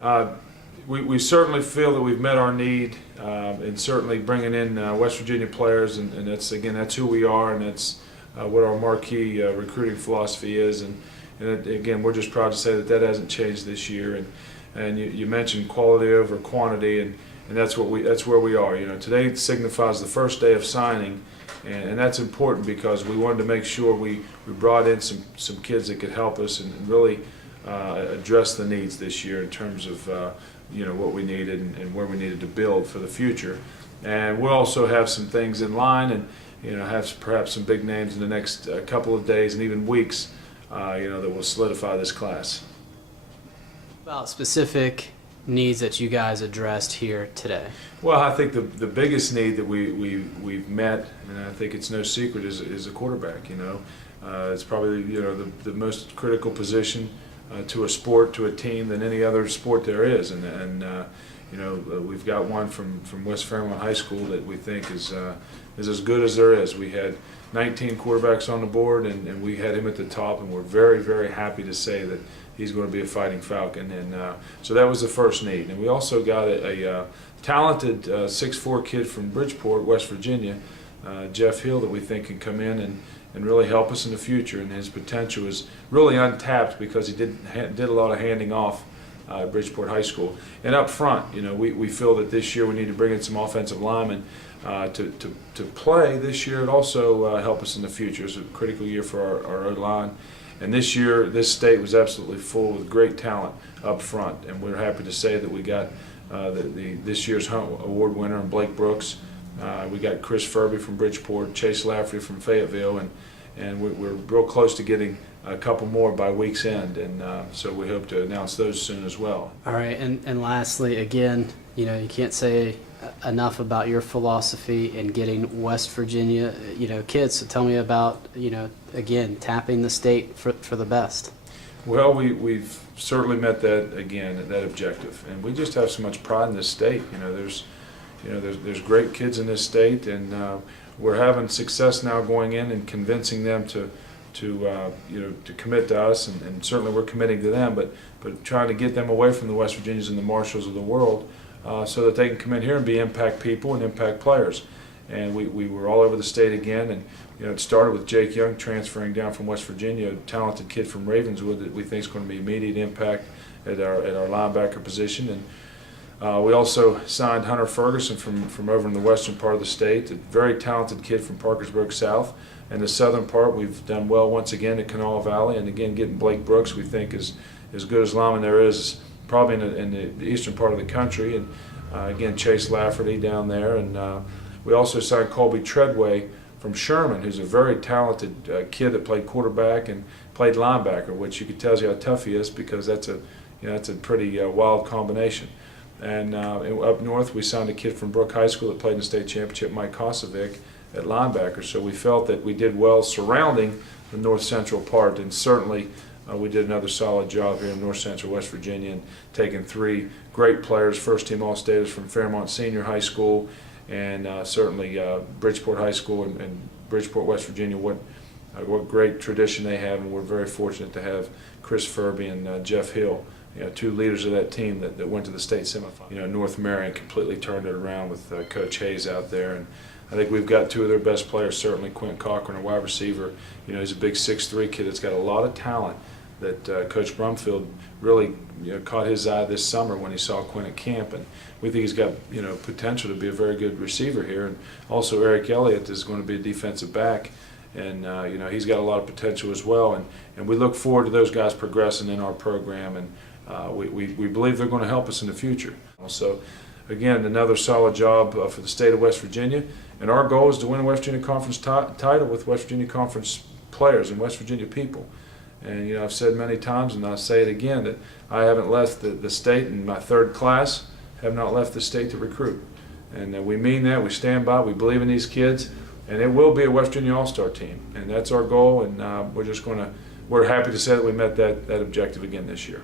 Uh, we certainly feel that we've met our need, and certainly bringing in West Virginia players, and that's who we are, and that's what our marquee recruiting philosophy is. And again, we're just proud to say that hasn't changed this year. And you mentioned quality over quantity, and that's where we are. Today signifies the first day of signing, and that's important because we wanted to make sure we brought in some kids that could help us and really address the needs this year in terms of what we needed and where we needed to build for the future. And we'll also have some things in line, and have perhaps some big names in the next couple of days and even weeks that will solidify this class. About specific needs that you guys addressed here today. Well, I think the biggest need that we've met, and I think it's no secret, is a quarterback. It's probably the most critical position to a sport, to a team, than any other sport there is. And we've got one from West Fairmont High School that we think is as good as there is. We had 19 quarterbacks on the board, and we had him at the top, and we're very, very happy to say that he's going to be a fighting Falcon. And so that was the first need. And we also got a talented 6'4" kid from Bridgeport, West Virginia, Jeff Hill, that we think can come in and really help us in the future. And his potential is really untapped because he did a lot of handing off at Bridgeport High School. And up front, we feel that this year we need to bring in some offensive linemen to play this year and also help us in the future. It's a critical year for our O-line. And this year, this state was absolutely full with great talent up front. And we're happy to say that we got this year's award winner in Blake Brooks. We got Chris Furby from Bridgeport, Chase Lafferty from Fayetteville, and we're real close to getting a couple more by week's end, and so we hope to announce those soon as well. All right, and lastly, again, you can't say enough about your philosophy in getting West Virginia, kids. So tell me about, again, tapping the state for the best. Well, we've certainly met that objective, and we just have so much pride in this state. There's great kids in this state, and we're having success now going in and convincing them to commit to us, and certainly we're committing to them, but trying to get them away from the West Virginias and the Marshalls of the world so that they can come in here and be impact people and impact players. And we were all over the state again, and it started with Jake Young transferring down from West Virginia, a talented kid from Ravenswood that we think is going to be immediate impact at our linebacker position. And we also signed Hunter Ferguson from over in the western part of the state, a very talented kid from Parkersburg South. And the southern part, we've done well once again at Kanawha Valley, and again getting Blake Brooks, we think is as good as lineman there is probably in the eastern part of the country. And again, Chase Lafferty down there, and we also signed Colby Treadway from Sherman, who's a very talented kid that played quarterback and played linebacker, which you can tell you how tough he is because that's a pretty wild combination. And up north, we signed a kid from Brook High School that played in the state championship, Mike Kosovic, at linebacker. So we felt that we did well surrounding the north central part, and certainly we did another solid job here in north central West Virginia and taking 3 great players, first team All-Staters from Fairmont Senior High School, and certainly Bridgeport High School and Bridgeport, West Virginia. What great tradition they have, and we're very fortunate to have Chris Furby and Jeff Hill, 2 leaders of that team that went to the state semifinal. North Marion completely turned it around with Coach Hayes out there, and I think we've got 2 of their best players, certainly Quentin Cochran, a wide receiver. He's a big 6'3" kid that's got a lot of talent that Coach Brumfield really caught his eye this summer when he saw Quinn at camp, and we think he's got potential to be a very good receiver here. And also Eric Elliott is going to be a defensive back, and he's got a lot of potential as well. And we look forward to those guys progressing in our program, and we believe they're going to help us in the future. So again, another solid job for the state of West Virginia, and our goal is to win a West Virginia Conference title with West Virginia Conference players and West Virginia people. And I've said many times, and I'll say it again, that I haven't left the state in my 3rd class, have not left the state to recruit. And we mean that, we stand by, we believe in these kids, and it will be a West Virginia All-Star team. And that's our goal, and we're happy to say that we met that objective again this year.